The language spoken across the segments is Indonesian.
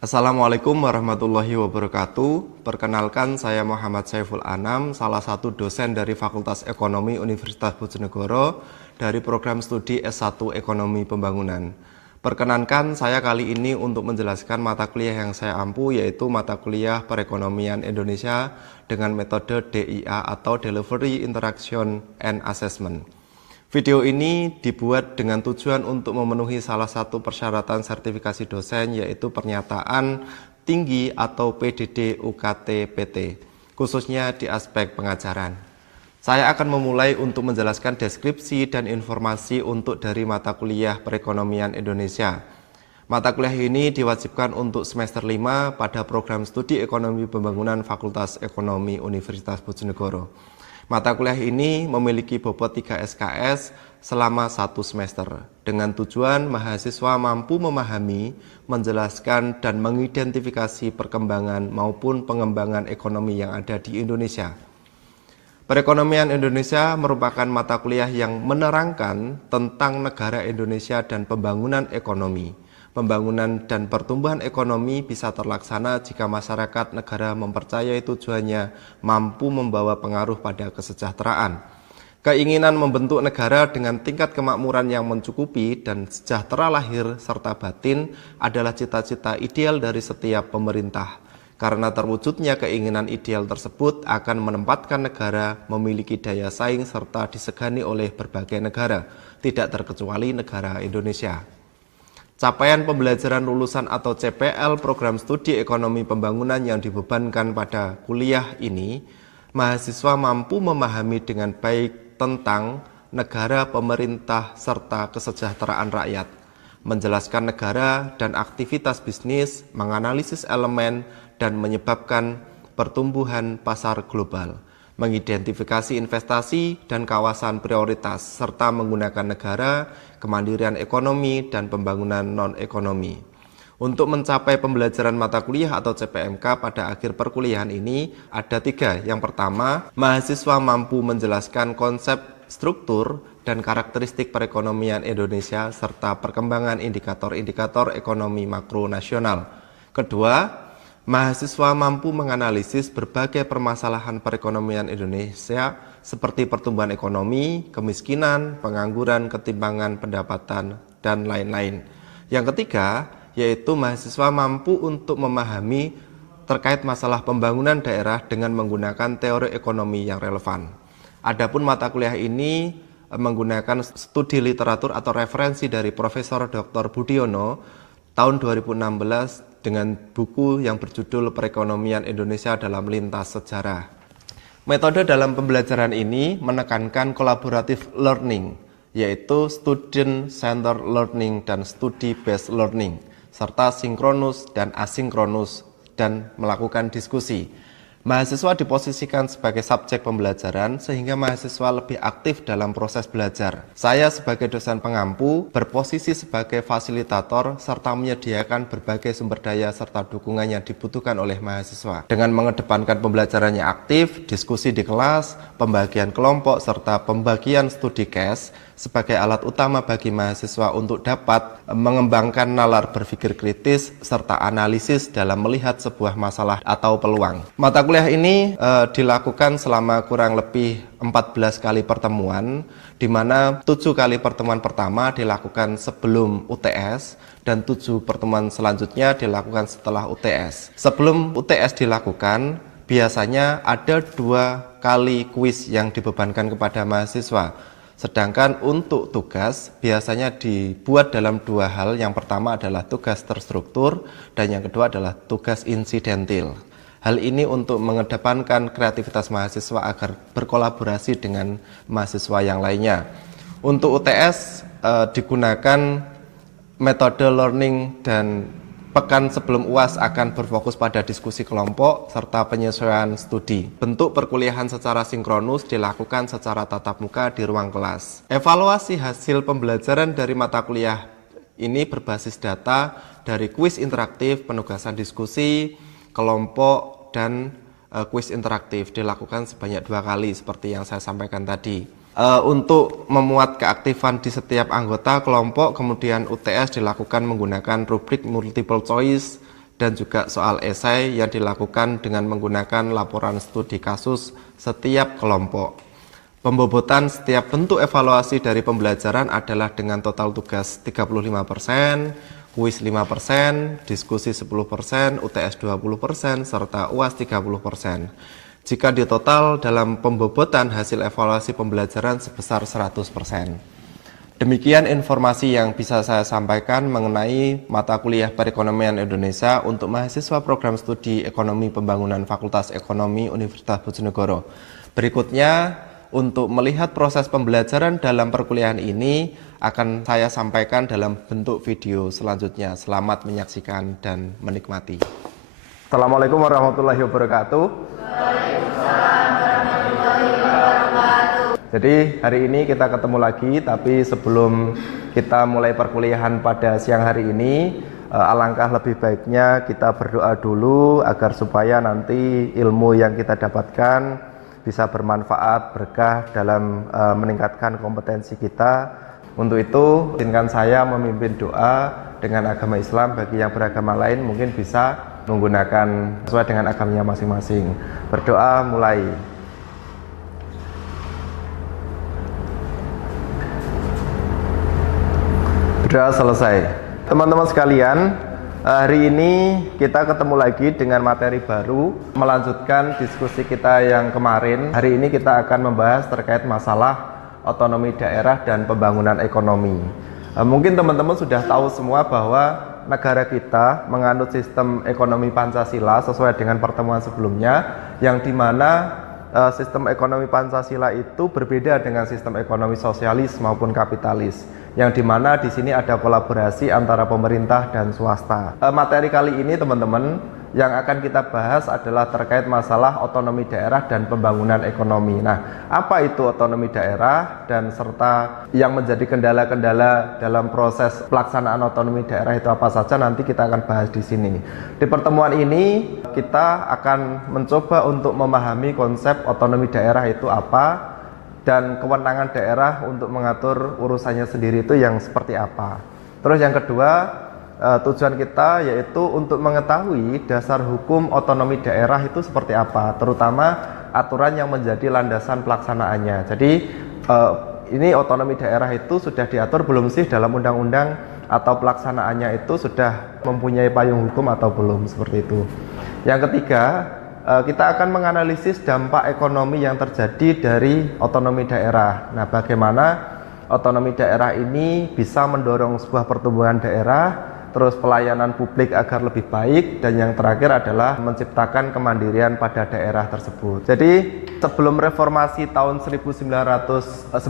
Assalamualaikum warahmatullahi wabarakatuh. Perkenalkan, saya Muhammad Saiful Anam, salah satu dosen dari Fakultas Ekonomi Universitas Bojonegoro dari program studi S1 Ekonomi Pembangunan. Perkenankan saya kali ini untuk menjelaskan mata kuliah yang saya ampu, yaitu mata kuliah Perekonomian Indonesia dengan metode DIA atau Delivery Interaction and Assessment. Video ini dibuat dengan tujuan untuk memenuhi salah satu persyaratan sertifikasi dosen, yaitu pernyataan tinggi atau PDD UKT PT, khususnya di aspek pengajaran. Saya akan memulai untuk menjelaskan deskripsi dan informasi untuk dari mata kuliah Perekonomian Indonesia. Mata kuliah ini diwajibkan untuk semester 5 pada program studi Ekonomi Pembangunan Fakultas Ekonomi Universitas Bojonegoro. Mata kuliah ini memiliki bobot 3 SKS selama 1 semester, dengan tujuan mahasiswa mampu memahami, menjelaskan, dan mengidentifikasi perkembangan maupun pengembangan ekonomi yang ada di Indonesia. Perekonomian Indonesia merupakan mata kuliah yang menerangkan tentang negara Indonesia dan pembangunan ekonomi. Pembangunan dan pertumbuhan ekonomi bisa terlaksana jika masyarakat negara mempercayai tujuannya mampu membawa pengaruh pada kesejahteraan. Keinginan membentuk negara dengan tingkat kemakmuran yang mencukupi dan sejahtera lahir serta batin adalah cita-cita ideal dari setiap pemerintah. Karena terwujudnya keinginan ideal tersebut akan menempatkan negara memiliki daya saing serta disegani oleh berbagai negara, tidak terkecuali negara Indonesia. Capaian pembelajaran lulusan atau CPL program studi ekonomi pembangunan yang dibebankan pada kuliah ini, mahasiswa mampu memahami dengan baik tentang negara, pemerintah, serta kesejahteraan rakyat, menjelaskan negara dan aktivitas bisnis, menganalisis elemen dan menyebabkan pertumbuhan pasar global, mengidentifikasi investasi dan kawasan prioritas, serta menggunakan negara, kemandirian ekonomi, dan pembangunan non-ekonomi. Untuk mencapai pembelajaran mata kuliah atau CPMK pada akhir perkuliahan ini ada 3. Yang pertama, mahasiswa mampu menjelaskan konsep, struktur, dan karakteristik perekonomian Indonesia serta perkembangan indikator-indikator ekonomi makro nasional. Kedua, mahasiswa mampu menganalisis berbagai permasalahan perekonomian Indonesia seperti pertumbuhan ekonomi, kemiskinan, pengangguran, ketimpangan pendapatan, dan lain-lain. Yang ketiga, yaitu mahasiswa mampu untuk memahami terkait masalah pembangunan daerah dengan menggunakan teori ekonomi yang relevan. Adapun mata kuliah ini menggunakan studi literatur atau referensi dari Profesor Dr. Budiono tahun 2016 dengan buku yang berjudul Perekonomian Indonesia dalam Lintas Sejarah. Metode dalam pembelajaran ini menekankan collaborative learning, yaitu student-centered learning dan study-based learning, serta sinkronus dan asinkronus, dan melakukan diskusi. Mahasiswa diposisikan sebagai subjek pembelajaran sehingga mahasiswa lebih aktif dalam proses belajar. Saya sebagai dosen pengampu berposisi sebagai fasilitator serta menyediakan berbagai sumber daya serta dukungan yang dibutuhkan oleh mahasiswa. Dengan mengedepankan pembelajarannya aktif, diskusi di kelas, pembagian kelompok, serta pembagian studi case sebagai alat utama bagi mahasiswa untuk dapat mengembangkan nalar berpikir kritis serta analisis dalam melihat sebuah masalah atau peluang. Mata kuliah ini dilakukan selama kurang lebih 14 kali pertemuan, di mana 7 kali pertemuan pertama dilakukan sebelum UTS dan 7 pertemuan selanjutnya dilakukan setelah UTS. Sebelum UTS dilakukan, biasanya ada 2 kali kuis yang dibebankan kepada mahasiswa. Sedangkan untuk tugas biasanya dibuat dalam 2 hal. Yang pertama adalah tugas terstruktur dan yang kedua adalah tugas insidentil. Hal ini untuk mengedepankan kreativitas mahasiswa agar berkolaborasi dengan mahasiswa yang lainnya. Untuk UTS digunakan metode learning dan pekan sebelum UAS akan berfokus pada diskusi kelompok serta penyesuaian studi. Bentuk perkuliahan secara sinkronus dilakukan secara tatap muka di ruang kelas. Evaluasi hasil pembelajaran dari mata kuliah ini berbasis data dari kuis interaktif, penugasan diskusi, kelompok, dan kuis interaktif dilakukan sebanyak 2 kali seperti yang saya sampaikan tadi. Untuk memuat keaktifan di setiap anggota kelompok, kemudian UTS dilakukan menggunakan rubrik multiple choice dan juga soal esai yang dilakukan dengan menggunakan laporan studi kasus setiap kelompok. Pembobotan setiap bentuk evaluasi dari pembelajaran adalah dengan total tugas 35%, kuis 5%, diskusi 10%, UTS 20%, serta UAS 30%. Jika ditotal dalam pembobotan hasil evaluasi pembelajaran sebesar 100%. Demikian informasi yang bisa saya sampaikan mengenai mata kuliah Perekonomian Indonesia untuk mahasiswa program studi Ekonomi Pembangunan Fakultas Ekonomi Universitas Bojonegoro. Berikutnya, untuk melihat proses pembelajaran dalam perkuliahan ini akan saya sampaikan dalam bentuk video selanjutnya. Selamat menyaksikan dan menikmati. Assalamualaikum warahmatullahi wabarakatuh. Waalaikumsalam warahmatullahi wabarakatuh. Jadi hari ini kita ketemu lagi, tapi sebelum kita mulai perkuliahan pada siang hari ini, alangkah lebih baiknya kita berdoa dulu agar supaya nanti ilmu yang kita dapatkan bisa bermanfaat, berkah dalam meningkatkan kompetensi kita. Untuk itu, izinkan saya memimpin doa dengan agama Islam. Bagi yang beragama lain mungkin bisa menggunakan sesuai dengan agamanya masing-masing. Berdoa mulai. Sudah selesai. Teman-teman sekalian, hari ini kita ketemu lagi dengan materi baru, melanjutkan diskusi kita yang kemarin. Hari ini kita akan membahas terkait masalah otonomi daerah dan pembangunan ekonomi. Mungkin teman-teman sudah tahu semua bahwa negara kita menganut sistem ekonomi Pancasila sesuai dengan pertemuan sebelumnya, yang dimana sistem ekonomi Pancasila itu berbeda dengan sistem ekonomi sosialis maupun kapitalis, yang dimana di sini ada kolaborasi antara pemerintah dan swasta. Materi kali ini teman-teman yang akan kita bahas adalah terkait masalah otonomi daerah dan pembangunan ekonomi. Nah, apa itu otonomi daerah dan serta yang menjadi kendala-kendala dalam proses pelaksanaan otonomi daerah itu apa saja, nanti kita akan bahas di sini. Di pertemuan ini kita akan mencoba untuk memahami konsep otonomi daerah itu apa dan kewenangan daerah untuk mengatur urusannya sendiri itu yang seperti apa. Terus yang kedua, tujuan kita yaitu untuk mengetahui dasar hukum otonomi daerah itu seperti apa, terutama aturan yang menjadi landasan pelaksanaannya. Jadi ini otonomi daerah itu sudah diatur belum sih dalam undang-undang, atau pelaksanaannya itu sudah mempunyai payung hukum atau belum, seperti itu. Yang ketiga, kita akan menganalisis dampak ekonomi yang terjadi dari otonomi daerah. Nah, bagaimana otonomi daerah ini bisa mendorong sebuah pertumbuhan daerah, terus pelayanan publik agar lebih baik, dan yang terakhir adalah menciptakan kemandirian pada daerah tersebut. Jadi sebelum reformasi tahun 1998,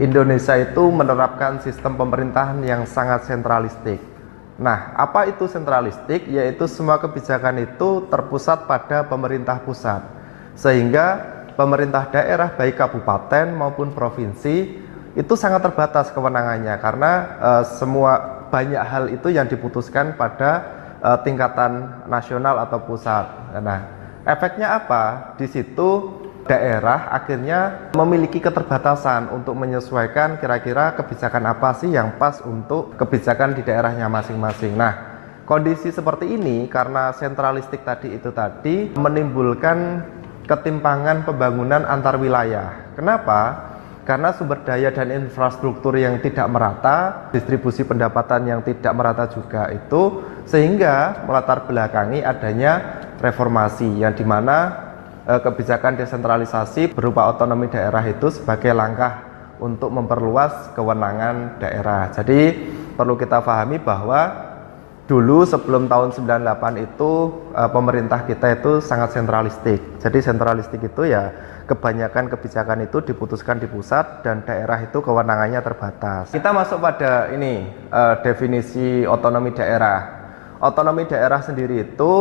Indonesia itu menerapkan sistem pemerintahan yang sangat sentralistik. Nah, apa itu sentralistik? Yaitu semua kebijakan itu terpusat pada pemerintah pusat, sehingga pemerintah daerah baik kabupaten maupun provinsi itu sangat terbatas kewenangannya, karena banyak hal itu yang diputuskan pada tingkatan nasional atau pusat. Nah, efeknya apa? Di situ daerah akhirnya memiliki keterbatasan untuk menyesuaikan kira-kira kebijakan apa sih yang pas untuk kebijakan di daerahnya masing-masing. Nah, kondisi seperti ini karena sentralistik tadi menimbulkan ketimpangan pembangunan antar wilayah. Kenapa? Karena sumber daya dan infrastruktur yang tidak merata, distribusi pendapatan yang tidak merata juga itu, sehingga melatar belakangi adanya reformasi, yang dimana kebijakan desentralisasi berupa otonomi daerah itu sebagai langkah untuk memperluas kewenangan daerah. Jadi perlu kita pahami bahwa dulu sebelum tahun 98 itu pemerintah kita itu sangat sentralistik. Jadi sentralistik itu ya kebanyakan kebijakan itu diputuskan di pusat dan daerah itu kewenangannya terbatas. Kita masuk pada ini definisi otonomi daerah. Otonomi daerah sendiri itu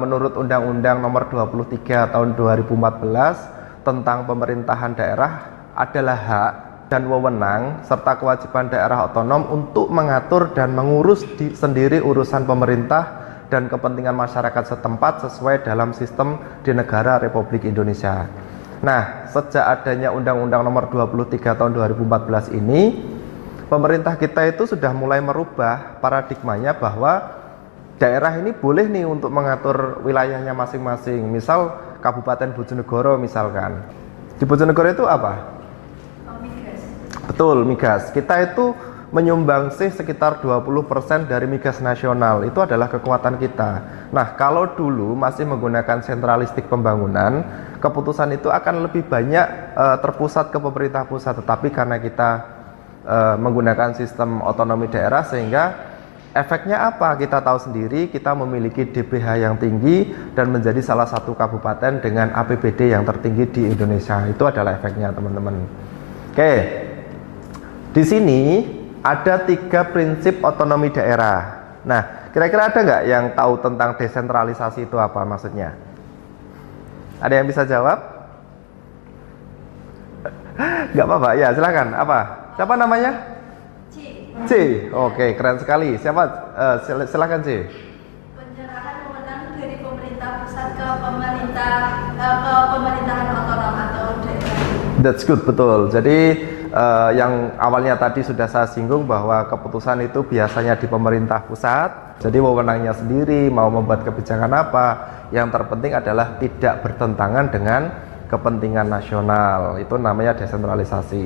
menurut Undang-Undang Nomor 23 Tahun 2014 tentang pemerintahan daerah adalah hak dan wewenang serta kewajiban daerah otonom untuk mengatur dan mengurus sendiri urusan pemerintah dan kepentingan masyarakat setempat sesuai dalam sistem di negara Republik Indonesia. Nah, sejak adanya Undang-Undang Nomor 23 Tahun 2014 ini, pemerintah kita itu sudah mulai merubah paradigmanya bahwa daerah ini boleh nih untuk mengatur wilayahnya masing-masing. Misal Kabupaten Bojonegoro misalkan. Di Bojonegoro itu apa? Migas. Betul, migas. Kita itu menyumbangsih sekitar 20% dari migas nasional. Itu adalah kekuatan kita. Nah, kalau dulu masih menggunakan sentralistik pembangunan, keputusan itu akan lebih banyak terpusat ke pemerintah pusat. Tetapi karena kita menggunakan sistem otonomi daerah, sehingga efeknya apa? Kita tahu sendiri, kita memiliki DPH yang tinggi dan menjadi salah satu kabupaten dengan APBD yang tertinggi di Indonesia. Itu adalah efeknya, teman-teman. Oke, di sini ada 3 prinsip otonomi daerah. Nah, kira-kira ada nggak yang tahu tentang desentralisasi itu apa maksudnya? Ada yang bisa jawab? Nggak apa-apa, ya silakan. Apa? Siapa namanya? C. Oke, keren sekali. Siapa? Silakan C. Penyerahan wewenang dari pemerintah pusat ke pemerintahan otonom atau daerah. That's good, betul. Jadi yang awalnya tadi sudah saya singgung bahwa keputusan itu biasanya di pemerintah pusat. Jadi wewenangnya sendiri mau membuat kebijakan apa. Yang terpenting adalah tidak bertentangan dengan kepentingan nasional. Itu namanya desentralisasi.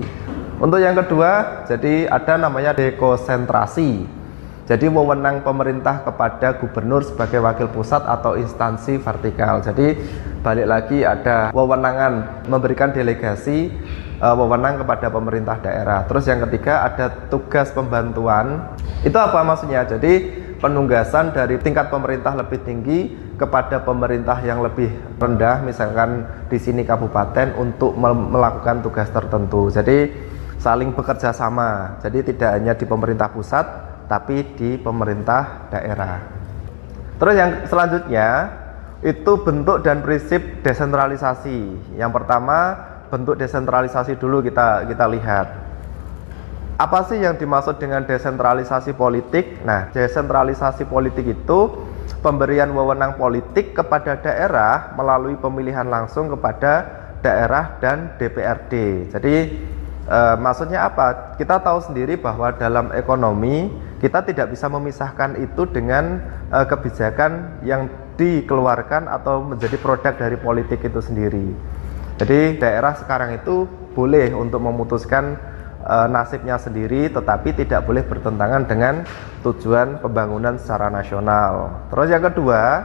Untuk yang kedua, jadi ada namanya dekonsentrasi. Jadi wewenang pemerintah kepada gubernur sebagai wakil pusat atau instansi vertikal. Jadi balik lagi ada wewenangan memberikan delegasi wewenang kepada pemerintah daerah. Terus yang ketiga ada tugas pembantuan. Itu apa maksudnya? Jadi penunggasan dari tingkat pemerintah lebih tinggi kepada pemerintah yang lebih rendah, misalkan di sini kabupaten, untuk melakukan tugas tertentu. Jadi saling bekerja sama. Jadi tidak hanya di pemerintah pusat, tapi di pemerintah daerah. Terus yang selanjutnya itu bentuk dan prinsip desentralisasi. Yang pertama, bentuk desentralisasi dulu kita lihat. Apa sih yang dimaksud dengan desentralisasi politik? Nah, desentralisasi politik itu pemberian wewenang politik kepada daerah melalui pemilihan langsung kepada daerah dan DPRD. Jadi maksudnya apa? Kita tahu sendiri bahwa dalam ekonomi kita tidak bisa memisahkan itu dengan kebijakan yang dikeluarkan atau menjadi produk dari politik itu sendiri. Jadi daerah sekarang itu boleh untuk memutuskan nasibnya sendiri, tetapi tidak boleh bertentangan dengan tujuan pembangunan secara nasional. Terus yang kedua,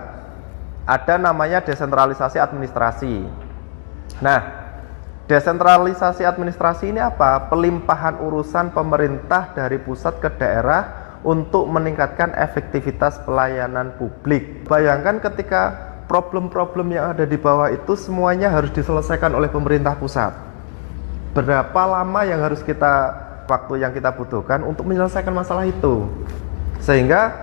ada namanya desentralisasi administrasi. Nah, desentralisasi administrasi ini apa? Pelimpahan urusan pemerintah dari pusat ke daerah untuk meningkatkan efektivitas pelayanan publik. Bayangkan ketika problem-problem yang ada di bawah itu semuanya harus diselesaikan oleh pemerintah pusat. Berapa lama yang harus waktu yang kita butuhkan untuk menyelesaikan masalah itu? Sehingga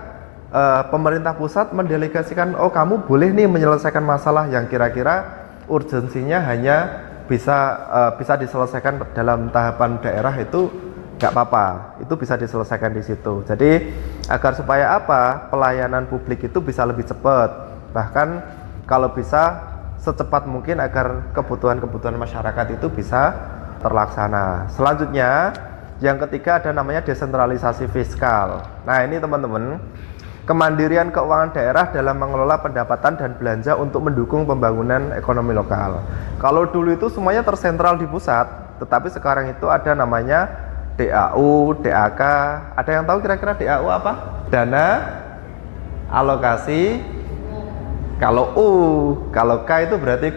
pemerintah pusat mendelegasikan, oh kamu boleh nih menyelesaikan masalah yang kira-kira urgensinya hanya bisa diselesaikan dalam tahapan daerah, itu nggak apa-apa, itu bisa diselesaikan di situ. Jadi agar supaya apa? Pelayanan publik itu bisa lebih cepat, bahkan kalau bisa secepat mungkin agar kebutuhan-kebutuhan masyarakat itu bisa terlaksana. Selanjutnya yang ketiga ada namanya desentralisasi fiskal. Nah ini teman-teman, kemandirian keuangan daerah dalam mengelola pendapatan dan belanja untuk mendukung pembangunan ekonomi lokal. Kalau dulu itu semuanya tersentral di pusat, tetapi sekarang itu ada namanya DAU, DAK. Ada yang tahu kira-kira DAU apa? Dana alokasi. Kalau U, kalau K itu berarti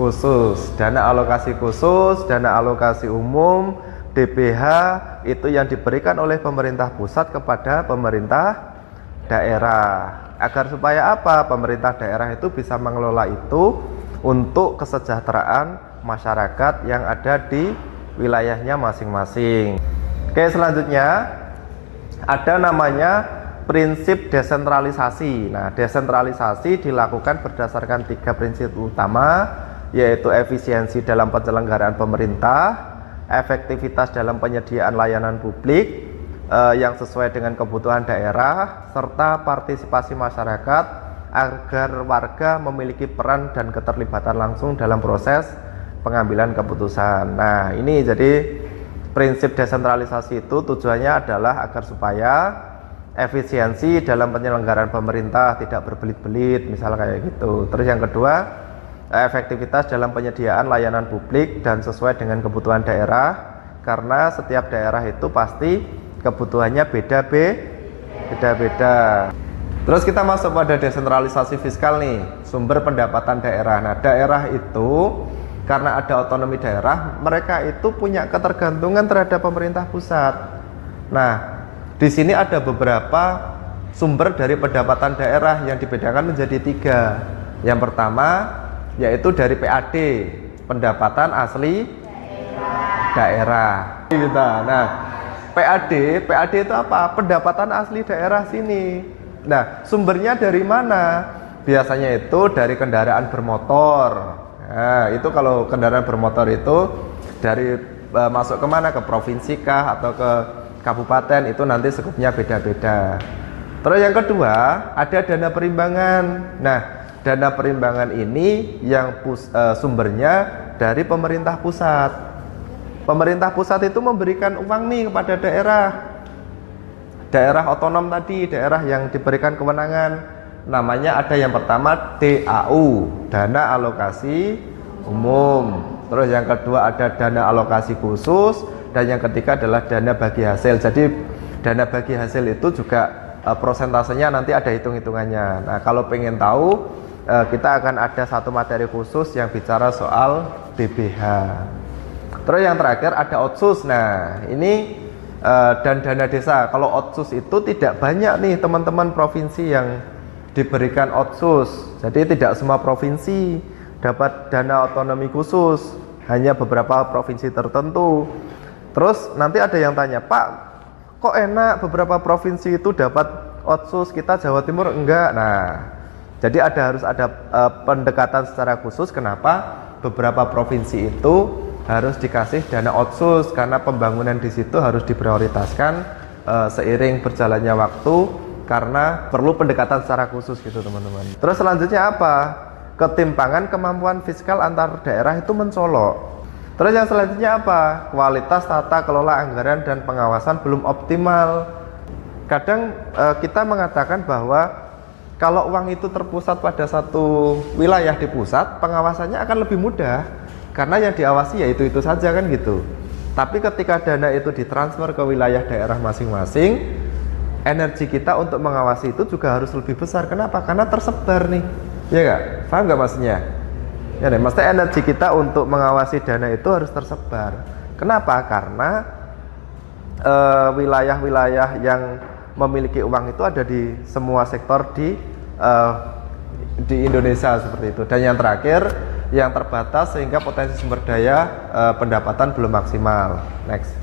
khusus. Dana alokasi khusus, dana alokasi umum, DPH itu yang diberikan oleh pemerintah pusat kepada pemerintah daerah. Agar supaya apa? Pemerintah daerah itu bisa mengelola itu untuk kesejahteraan masyarakat yang ada di wilayahnya masing-masing. Oke, selanjutnya ada namanya prinsip desentralisasi. Nah, desentralisasi dilakukan berdasarkan 3 prinsip utama, yaitu efisiensi dalam penyelenggaraan pemerintah, efektivitas dalam penyediaan layanan publik yang sesuai dengan kebutuhan daerah, serta partisipasi masyarakat agar warga memiliki peran dan keterlibatan langsung dalam proses pengambilan keputusan. Nah, ini jadi prinsip desentralisasi itu tujuannya adalah agar supaya efisiensi dalam penyelenggaraan pemerintah, tidak berbelit-belit, misal kayak gitu. Terus yang kedua, efektivitas dalam penyediaan layanan publik dan sesuai dengan kebutuhan daerah, karena setiap daerah itu pasti kebutuhannya beda-beda. Terus kita masuk pada desentralisasi fiskal nih, sumber pendapatan daerah. Nah, daerah itu karena ada otonomi daerah, mereka itu punya ketergantungan terhadap pemerintah pusat. Nah, di sini ada beberapa sumber dari pendapatan daerah yang dibedakan menjadi 3. Yang pertama yaitu dari PAD, pendapatan asli daerah. Nah, PAD itu apa? Pendapatan asli daerah sini. Nah, sumbernya dari mana? Biasanya itu dari kendaraan bermotor. Nah, itu kalau kendaraan bermotor itu dari masuk kemana? Ke provinsi kah atau ke kabupaten, itu nanti skupnya beda-beda. Terus yang kedua, ada dana perimbangan. Nah, dana perimbangan ini yang sumbernya dari pemerintah pusat. Pemerintah pusat itu memberikan uang nih kepada daerah otonom tadi, daerah yang diberikan kewenangan. Namanya ada yang pertama DAU, dana alokasi umum. Terus yang kedua ada dana alokasi khusus, dan yang ketiga adalah dana bagi hasil. Jadi dana bagi hasil itu juga prosentasenya nanti ada hitung-hitungannya. Nah, kalau pengen tahu, kita akan ada satu materi khusus yang bicara soal DBH. Terus yang terakhir ada otsus. Nah, ini dan dana desa. Kalau otsus itu tidak banyak nih teman-teman provinsi yang diberikan otsus. Jadi tidak semua provinsi dapat dana otonomi khusus, hanya beberapa provinsi tertentu. Terus nanti ada yang tanya, Pak, kok enak beberapa provinsi itu dapat otsus, kita Jawa Timur enggak? Nah, jadi harus ada pendekatan secara khusus. Kenapa beberapa provinsi itu harus dikasih dana otsus? Karena pembangunan di situ harus diprioritaskan seiring berjalannya waktu, karena perlu pendekatan secara khusus gitu teman-teman. Terus selanjutnya apa? Ketimpangan kemampuan fiskal antar daerah itu mencolok. Terus yang selanjutnya apa? Kualitas tata kelola anggaran dan pengawasan belum optimal. Kadang kita mengatakan bahwa kalau uang itu terpusat pada satu wilayah di pusat, pengawasannya akan lebih mudah, karena yang diawasi ya itu saja kan gitu. Tapi ketika dana itu ditransfer ke wilayah daerah masing-masing, energi kita untuk mengawasi itu juga harus lebih besar. Kenapa? Karena tersebar nih, ya nggak? Paham nggak maksudnya? Ya deh, maksudnya energi kita untuk mengawasi dana itu harus tersebar. Kenapa? Karena wilayah-wilayah yang memiliki uang itu ada di semua sektor di Indonesia seperti itu. Dan yang terakhir, yang terbatas sehingga potensi sumber daya pendapatan belum maksimal. Next.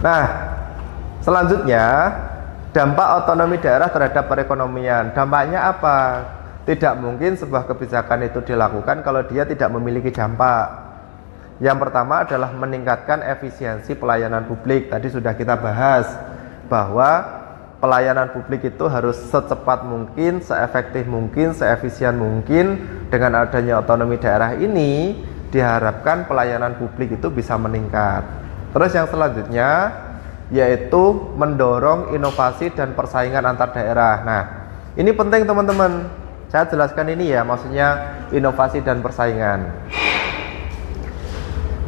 Nah, selanjutnya dampak otonomi daerah terhadap perekonomian. Dampaknya apa? Tidak mungkin sebuah kebijakan itu dilakukan kalau dia tidak memiliki dampak. Yang pertama adalah meningkatkan efisiensi pelayanan publik. Tadi sudah kita bahas bahwa pelayanan publik itu harus secepat mungkin, seefektif mungkin, seefisien mungkin. Dengan adanya otonomi daerah ini, diharapkan pelayanan publik itu bisa meningkat. Terus yang selanjutnya yaitu mendorong inovasi dan persaingan antar daerah. Nah, ini penting teman-teman. Saya jelaskan ini ya, maksudnya inovasi dan persaingan.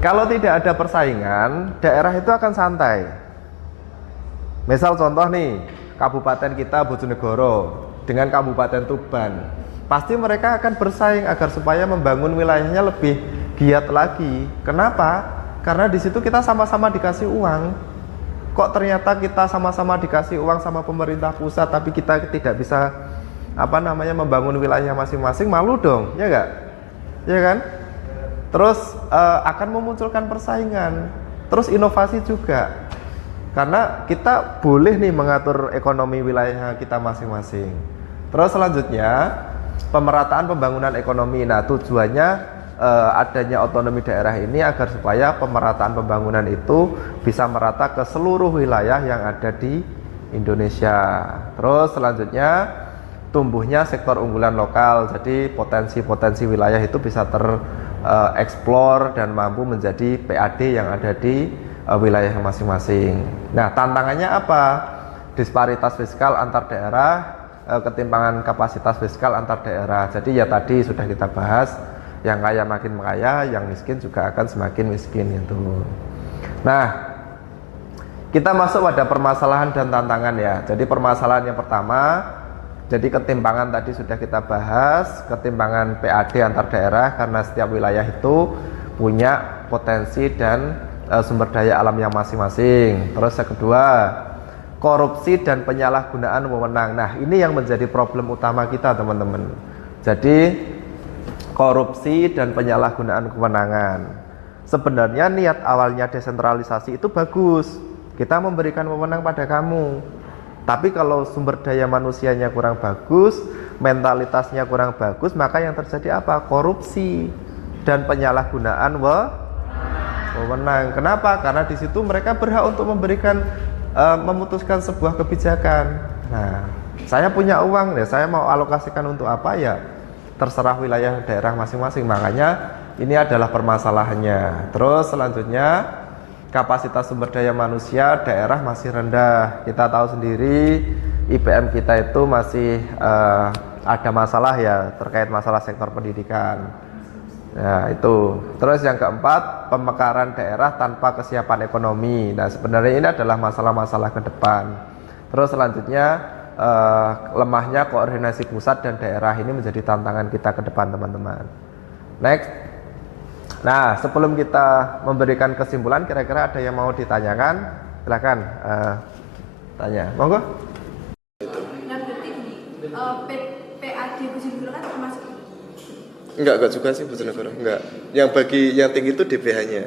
Kalau tidak ada persaingan, daerah itu akan santai. Misal contoh nih, kabupaten kita Bojonegoro dengan kabupaten Tuban, pasti mereka akan bersaing agar supaya membangun wilayahnya lebih giat lagi. Kenapa? Karena di situ kita sama-sama dikasih uang. Kok ternyata kita sama-sama dikasih uang sama pemerintah pusat, tapi kita tidak bisa membangun wilayah masing-masing, malu dong, ya enggak? Ya kan? Terus akan memunculkan persaingan, terus inovasi juga, karena kita boleh nih mengatur ekonomi wilayah kita masing-masing. Terus selanjutnya pemerataan pembangunan ekonomi. Nah, tujuannya adanya otonomi daerah ini agar supaya pemerataan pembangunan itu bisa merata ke seluruh wilayah yang ada di Indonesia. Terus selanjutnya tumbuhnya sektor unggulan lokal, jadi potensi-potensi wilayah itu bisa tereksplor dan mampu menjadi PAD yang ada di wilayah masing-masing. Nah, tantangannya apa? Disparitas fiskal antar daerah, ketimpangan kapasitas fiskal antar daerah. Jadi ya tadi sudah kita bahas, yang kaya makin kaya, yang miskin juga akan semakin miskin itu. Nah, kita masuk pada permasalahan dan tantangan ya. Jadi permasalahan yang pertama, jadi ketimpangan tadi sudah kita bahas, ketimpangan PAD antar daerah karena setiap wilayah itu punya potensi dan sumber daya alam yang masing-masing. Terus yang kedua, korupsi dan penyalahgunaan wewenang. Nah, ini yang menjadi problem utama kita, teman-teman. Jadi korupsi dan penyalahgunaan kewenangan. Sebenarnya niat awalnya desentralisasi itu bagus. Kita memberikan wewenang pada kamu. Tapi kalau sumber daya manusianya kurang bagus, mentalitasnya kurang bagus, maka yang terjadi apa? Korupsi dan penyalahgunaan wewenang. Kenapa? Karena di situ mereka berhak untuk memberikan memutuskan sebuah kebijakan. Nah, saya punya uang ya, saya mau alokasikan untuk apa ya? Terserah wilayah daerah masing-masing. Makanya ini adalah permasalahannya. Terus selanjutnya, kapasitas sumber daya manusia daerah masih rendah. Kita tahu sendiri IPM kita itu masih ada masalah ya terkait masalah sektor pendidikan. Nah, itu. Terus yang keempat, pemekaran daerah tanpa kesiapan ekonomi. Nah, sebenarnya ini adalah masalah-masalah ke depan. Terus selanjutnya, lemahnya koordinasi pusat dan daerah ini menjadi tantangan kita ke depan, teman-teman. Next. Nah, sebelum kita memberikan kesimpulan, kira-kira ada yang mau ditanyakan? Silakan tanya. Monggo. Nah, berarti ini PAD Bojonegoro kan termasuk Enggak juga sih Bojonegoro, enggak. Yang bagi yang tinggi itu DBH-nya.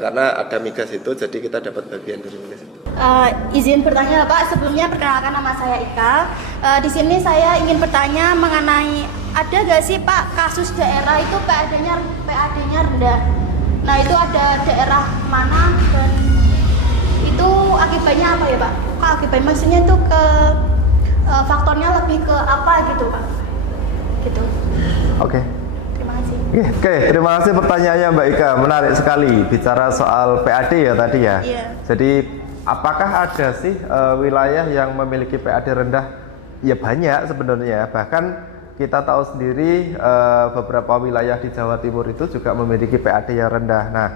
Karena ada migas itu, jadi kita dapat bagian dari migas itu. Izin bertanya Pak, sebelumnya perkenalkan nama saya Ika. Di sini saya ingin bertanya mengenai ada nggak sih Pak kasus daerah itu PAD-nya rendah. Nah itu ada daerah mana dan itu akibatnya apa ya Pak? Kok akibatnya maksudnya itu ke faktornya lebih ke apa gitu Pak? Gitu. Oke. Terima kasih. Oke, terima kasih pertanyaannya Mbak Ika. Menarik sekali bicara soal PAD ya tadi ya. Iya. Jadi apakah ada sih wilayah yang memiliki PAD rendah? Ya banyak sebenarnya. Bahkan kita tahu sendiri beberapa wilayah di Jawa Timur itu juga memiliki PAD yang rendah. Nah,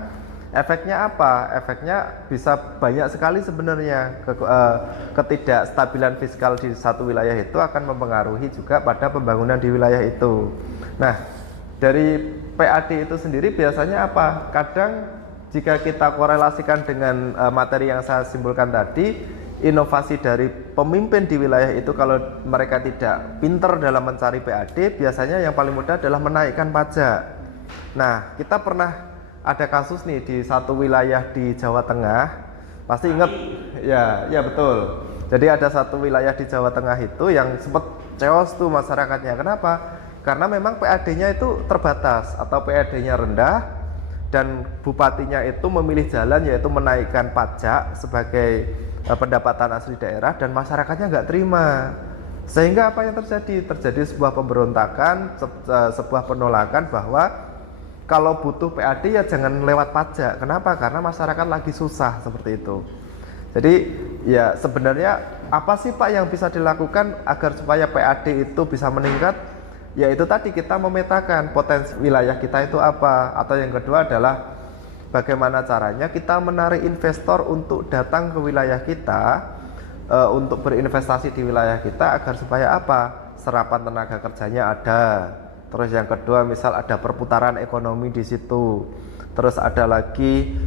efeknya apa? Efeknya bisa banyak sekali sebenarnya. Ketidakstabilan fiskal di satu wilayah itu akan mempengaruhi juga pada pembangunan di wilayah itu. Nah, dari PAD itu sendiri biasanya apa? Kadang jika kita korelasikan dengan materi yang saya simpulkan tadi, inovasi dari pemimpin di wilayah itu kalau mereka tidak pinter dalam mencari PAD, biasanya yang paling mudah adalah menaikkan pajak. Nah, kita pernah ada kasus nih di satu wilayah di Jawa Tengah, pasti ingat ya betul. Jadi ada satu wilayah di Jawa Tengah itu yang sempat chaos tuh masyarakatnya. Kenapa? Karena memang PAD-nya itu terbatas atau PAD-nya rendah dan bupatinya itu memilih jalan yaitu menaikkan pajak sebagai pendapatan asli daerah dan masyarakatnya nggak terima. Sehingga apa yang terjadi? Terjadi sebuah pemberontakan, sebuah penolakan bahwa kalau butuh PAD ya jangan lewat pajak. Kenapa? Karena masyarakat lagi susah seperti itu. Jadi ya sebenarnya apa sih Pak yang bisa dilakukan agar supaya PAD itu bisa meningkat? Ya itu tadi kita memetakan potensi wilayah kita itu apa. Atau yang kedua adalah bagaimana caranya kita menarik investor untuk datang ke wilayah kita, untuk berinvestasi di wilayah kita agar supaya apa? Serapan tenaga kerjanya ada. Terus yang kedua misal ada perputaran ekonomi di situ. Terus ada lagi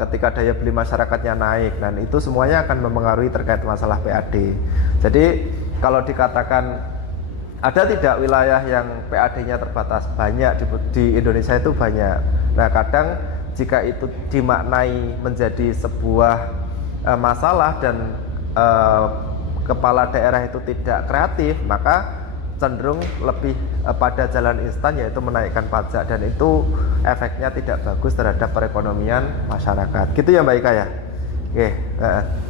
ketika daya beli masyarakatnya naik, dan itu semuanya akan mempengaruhi terkait masalah PAD. Jadi kalau dikatakan ada tidak wilayah yang PAD-nya terbatas? Banyak di Indonesia itu banyak. Nah kadang jika itu dimaknai menjadi sebuah masalah dan kepala daerah itu tidak kreatif, maka cenderung lebih pada jalan instan yaitu menaikkan pajak, dan itu efeknya tidak bagus terhadap perekonomian masyarakat. Gitu ya Mbak Ika ya? Oke,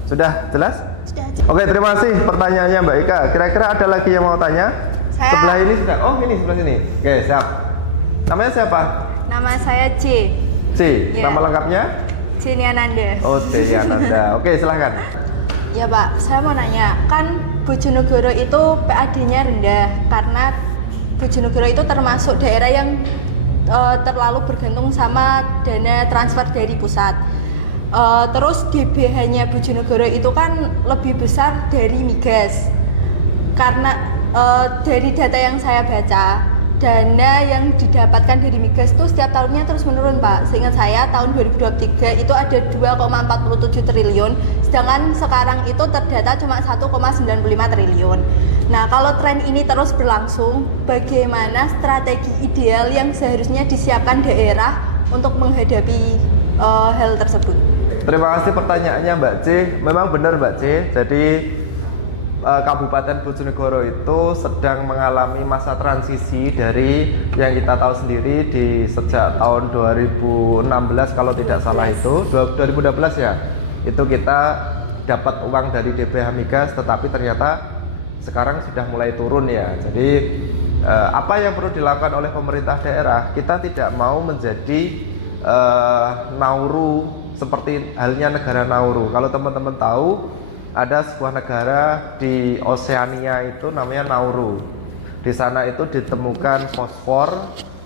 sudah jelas? Sudah. Oke, terima kasih pertanyaannya Mbak Ika. Kira-kira ada lagi yang mau tanya? Sebelah ini sudah. Oh ini sebelah sini. Oke, siap. Namanya siapa? Nama saya C. C. Ya. Nama lengkapnya? Jenny Ananda. Oh, Jenny Ananda. Oke, silahkan. Ya Pak, saya mau nanya, kan Bojonegoro itu PAD-nya rendah karena Bojonegoro itu termasuk daerah yang terlalu bergantung sama dana transfer dari pusat. Terus DBH-nya Bojonegoro itu kan lebih besar dari migas. Karena dari data yang saya baca, dana yang didapatkan dari migas itu setiap tahunnya terus menurun Pak. Seingat saya tahun 2023 itu ada 2,47 triliun, sedangkan sekarang itu terdata cuma 1,95 triliun. Nah, kalau tren ini terus berlangsung, bagaimana strategi ideal yang seharusnya disiapkan daerah untuk menghadapi hal tersebut? Terima kasih pertanyaannya Mbak C. Memang benar Mbak C. Jadi Kabupaten Bojonegoro itu sedang mengalami masa transisi dari yang kita tahu sendiri di sejak tahun 2016 kalau tidak salah itu 2012 ya, itu kita dapat uang dari DBH Migas, tetapi ternyata sekarang sudah mulai turun ya. Jadi apa yang perlu dilakukan oleh pemerintah daerah, kita tidak mau menjadi Nauru seperti halnya negara Nauru. Kalau teman-teman tahu, ada sebuah negara di Oseania itu namanya Nauru. Di sana itu ditemukan fosfor.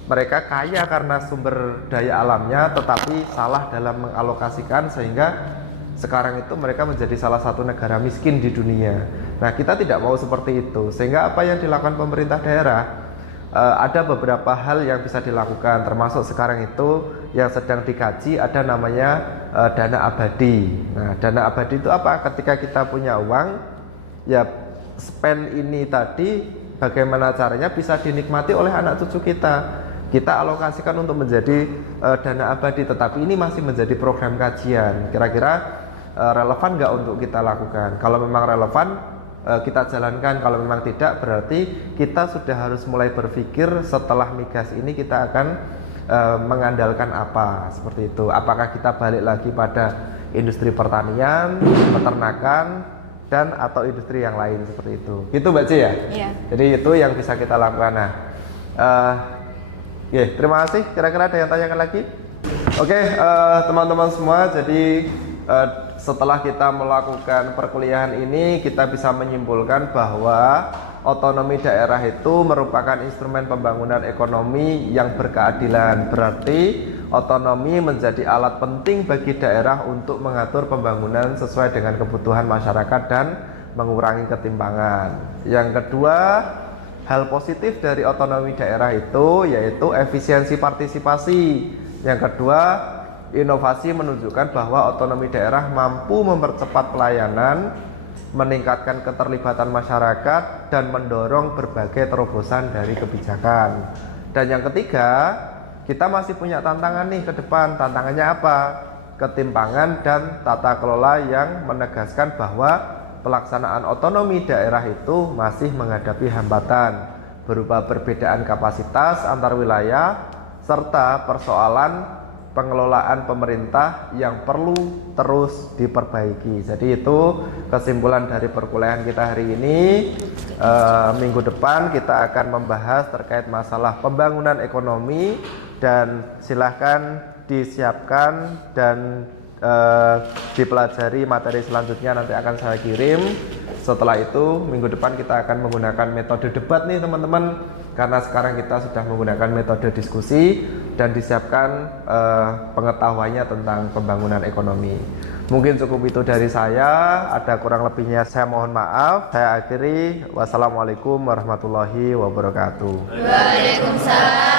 Mereka kaya karena sumber daya alamnya, tetapi salah dalam mengalokasikan sehingga sekarang itu mereka menjadi salah satu negara miskin di dunia. Nah, kita tidak mau seperti itu. Sehingga apa yang dilakukan pemerintah daerah, ada beberapa hal yang bisa dilakukan, termasuk sekarang itu yang sedang dikaji ada namanya dana abadi. Nah, dana abadi itu apa? Ketika kita punya uang, ya spend ini tadi bagaimana caranya bisa dinikmati oleh anak cucu kita. Kita alokasikan untuk menjadi dana abadi, tetapi ini masih menjadi program kajian. Kira-kira relevan nggak untuk kita lakukan? Kalau memang relevan, kita jalankan. Kalau memang tidak, berarti kita sudah harus mulai berpikir setelah migas ini kita akan mengandalkan apa, seperti itu. Apakah kita balik lagi pada industri pertanian, peternakan, dan atau industri yang lain seperti itu. Itu Mbak C ya? Iya. Jadi itu yang bisa kita lakukan. Nah, terima kasih. Kira-kira ada yang tanyakan lagi? Oke, teman-teman semua, jadi setelah kita melakukan perkuliahan ini, kita bisa menyimpulkan bahwa otonomi daerah itu merupakan instrumen pembangunan ekonomi yang berkeadilan. Berarti otonomi menjadi alat penting bagi daerah untuk mengatur pembangunan sesuai dengan kebutuhan masyarakat dan mengurangi ketimpangan. Yang kedua, hal positif dari otonomi daerah itu yaitu efisiensi partisipasi. Yang kedua, inovasi menunjukkan bahwa otonomi daerah mampu mempercepat pelayanan, meningkatkan keterlibatan masyarakat, dan mendorong berbagai terobosan dari kebijakan. Dan yang ketiga, kita masih punya tantangan nih ke depan. Tantangannya apa? Ketimpangan dan tata kelola yang menegaskan bahwa pelaksanaan otonomi daerah itu masih menghadapi hambatan berupa perbedaan kapasitas antar wilayah serta persoalan pengelolaan pemerintah yang perlu terus diperbaiki. Jadi itu kesimpulan dari perkuliahan kita hari ini. Minggu depan kita akan membahas terkait masalah pembangunan ekonomi, dan silahkan disiapkan dan dipelajari materi selanjutnya, nanti akan saya kirim. Setelah itu minggu depan kita akan menggunakan metode debat nih teman-teman, karena sekarang kita sudah menggunakan metode diskusi, dan disiapkan pengetahuannya tentang pembangunan ekonomi. Mungkin cukup itu dari saya, ada kurang lebihnya saya mohon maaf. Saya akhiri, wassalamualaikum warahmatullahi wabarakatuh. Waalaikumsalam.